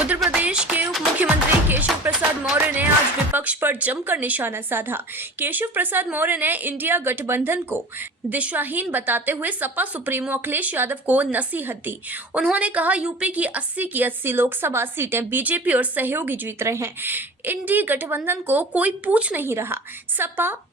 उत्तर प्रदेश के उप मुख्यमंत्री केशव प्रसाद मौर्य ने आज विपक्ष पर जमकर निशाना साधा। केशव प्रसाद मौर्य ने इंडिया गठबंधन को दिशाहीन बताते हुए सपा सुप्रीमो अखिलेश यादव को नसीहत दी। उन्होंने कहा, यूपी की 80 की 80 लोकसभा सीटें बीजेपी और सहयोगी जीत रहे हैं। इंडी गठबंधन को कोई पूछ नहीं रहा। सपा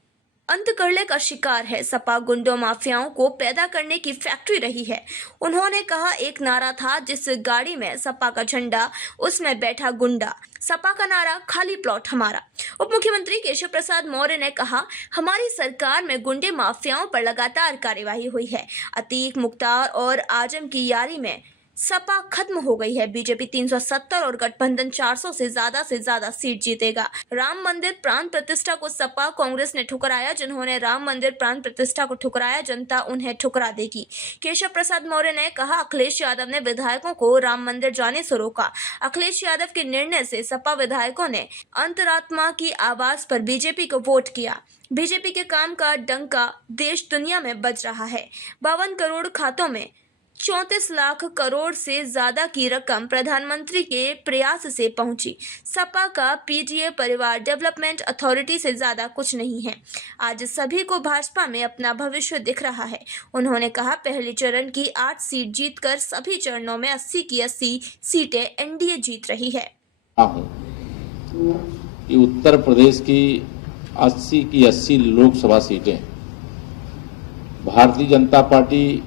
अंतकरले का शिकार है। सपा गुंडों माफियाओं को पैदा करने की फैक्ट्री रही है। उन्होंने कहा, एक नारा था, जिस गाड़ी में सपा का झंडा उसमें बैठा गुंडा। सपा का नारा, खाली प्लॉट हमारा। उप मुख्यमंत्री केशव प्रसाद मौर्य ने कहा, हमारी सरकार में गुंडे माफियाओं पर लगातार कार्यवाही हुई है। अतीक, मुख्तार और आजम की यारी में सपा खत्म हो गई है। बीजेपी 370 और गठबंधन 400 से ज्यादा सीट जीतेगा। राम मंदिर प्राण प्रतिष्ठा को सपा कांग्रेस ने ठुकराया। जिन्होंने राम मंदिर प्राण प्रतिष्ठा को ठुकराया, जनता उन्हें ठुकरा देगी। केशव प्रसाद मौर्य ने कहा, अखिलेश यादव ने विधायकों को राम मंदिर जाने से रोका। अखिलेश यादव के निर्णय से सपा विधायकों ने अंतरात्मा की आवाज पर बीजेपी को वोट किया। बीजेपी के काम का डंका देश दुनिया में बज रहा है। 52 करोड़ खातों में 34 लाख करोड़ से ज्यादा की रकम प्रधानमंत्री के प्रयास से पहुंची। सपा का पीडीए परिवार डेवलपमेंट अथॉरिटी से ज्यादा कुछ नहीं है। आज सभी को भाजपा में अपना भविष्य दिख रहा है। उन्होंने कहा, पहले चरण की 8 सीट जीतकर सभी चरणों में 80 की 80 सीटें एनडीए जीत रही है। कि उत्तर प्रदेश की 80 की 80 लोकसभा सीटें भारतीय जनता पार्टी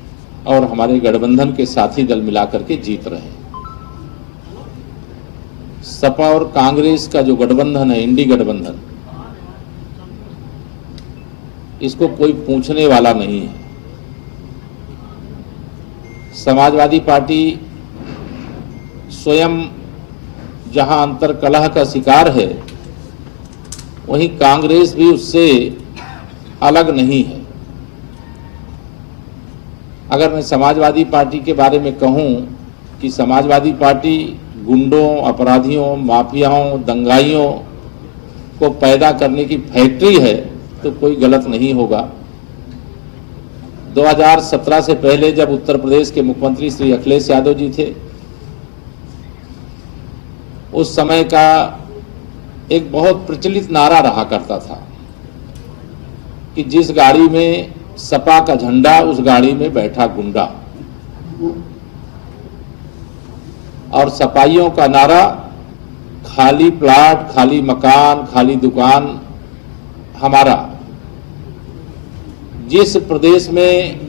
और हमारे गठबंधन के साथी दल मिलाकर के जीत रहे हैं। सपा और कांग्रेस का जो गठबंधन है, इंडी गठबंधन, इसको कोई पूछने वाला नहीं है। समाजवादी पार्टी स्वयं जहां अंतर्कलह का शिकार है, वहीं कांग्रेस भी उससे अलग नहीं है। अगर मैं समाजवादी पार्टी के बारे में कहूं कि समाजवादी पार्टी गुंडों, अपराधियों, माफियाओं, दंगाइयों को पैदा करने की फैक्ट्री है, तो कोई गलत नहीं होगा। 2017 से पहले जब उत्तर प्रदेश के मुख्यमंत्री श्री अखिलेश यादव जी थे, उस समय का एक बहुत प्रचलित नारा रहा करता था कि जिस गाड़ी में सपा का झंडा, उस गाड़ी में बैठा गुंडा। और सपाइयों का नारा, खाली प्लाट, खाली मकान, खाली दुकान हमारा। जिस प्रदेश में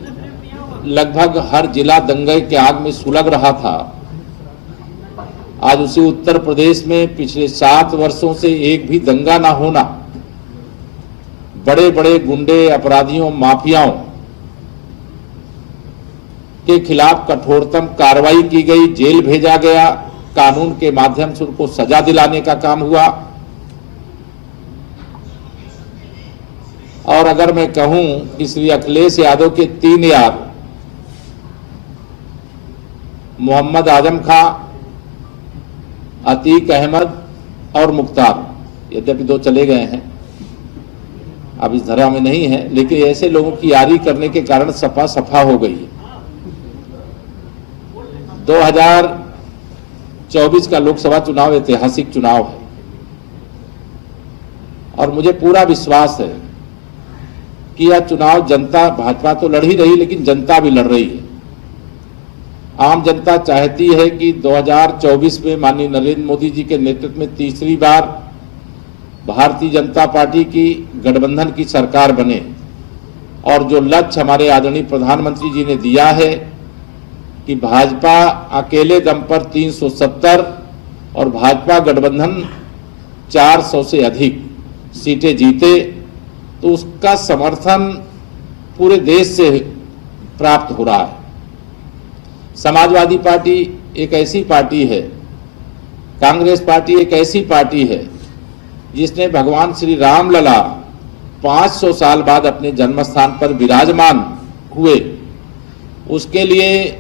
लगभग हर जिला दंगे के आग में सुलग रहा था, आज उसी उत्तर प्रदेश में पिछले 7 वर्षों से एक भी दंगा ना होना, बड़े बड़े गुंडे, अपराधियों, माफियाओं के खिलाफ कठोरतम कार्रवाई की गई, जेल भेजा गया, कानून के माध्यम से उनको सजा दिलाने का काम हुआ। और अगर मैं कहूं कि श्री अखिलेश यादव के 3 यार, मोहम्मद आजम खां, अतीक अहमद और मुख्तार, यद्यपि 2 चले गए हैं, अब इस धरा में नहीं है, लेकिन ऐसे लोगों की यारी करने के कारण सपा सफा हो गई है। 2024 का लोकसभा चुनाव ऐतिहासिक चुनाव है और मुझे पूरा विश्वास है कि यह चुनाव जनता, भाजपा तो लड़ ही रही, लेकिन जनता भी लड़ रही है। आम जनता चाहती है कि 2024 में माननीय नरेंद्र मोदी जी के नेतृत्व में तीसरी बार भारतीय जनता पार्टी की गठबंधन की सरकार बने। और जो लक्ष्य हमारे आदरणीय प्रधानमंत्री जी ने दिया है कि भाजपा अकेले दम पर 370 और भाजपा गठबंधन 400 से अधिक सीटें जीते, तो उसका समर्थन पूरे देश से प्राप्त हो रहा है। समाजवादी पार्टी एक ऐसी पार्टी है, कांग्रेस पार्टी एक ऐसी पार्टी है जिसने भगवान श्री राम लला 500 साल बाद अपने जन्म स्थान पर विराजमान हुए। उसके लिए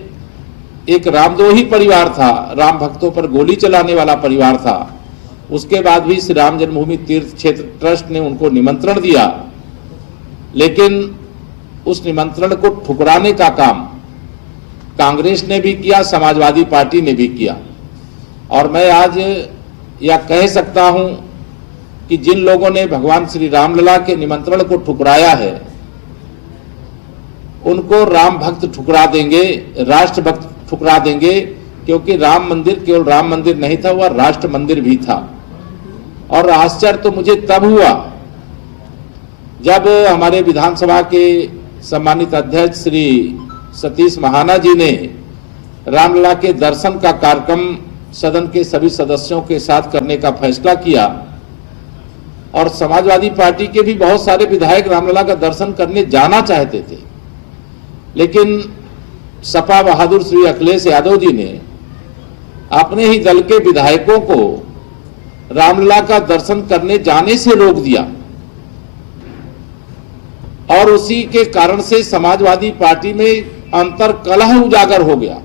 एक रामद्रोही परिवार था, राम भक्तों पर गोली चलाने वाला परिवार था। उसके बाद भी श्री राम जन्मभूमि तीर्थ क्षेत्र ट्रस्ट ने उनको निमंत्रण दिया, लेकिन उस निमंत्रण को ठुकराने का काम कांग्रेस ने भी किया, समाजवादी पार्टी ने भी किया। और मैं आज यह कह सकता हूं कि जिन लोगों ने भगवान श्री रामलला के निमंत्रण को ठुकराया है, उनको राम भक्त ठुकरा देंगे, राष्ट्र भक्त ठुकरा देंगे, क्योंकि राम मंदिर केवल राम मंदिर नहीं था, वह राष्ट्र मंदिर भी था। और आश्चर्य तो मुझे तब हुआ जब हमारे विधानसभा के सम्मानित अध्यक्ष श्री सतीश महाना जी ने रामलला के दर्शन का कार्यक्रम सदन के सभी सदस्यों के साथ करने का फैसला किया और समाजवादी पार्टी के भी बहुत सारे विधायक रामलला का दर्शन करने जाना चाहते थे, लेकिन सपा बहादुर श्री अखिलेश यादव जी ने अपने ही दल के विधायकों को रामलला का दर्शन करने जाने से रोक दिया और उसी के कारण से समाजवादी पार्टी में अंतर कलह उजागर हो गया।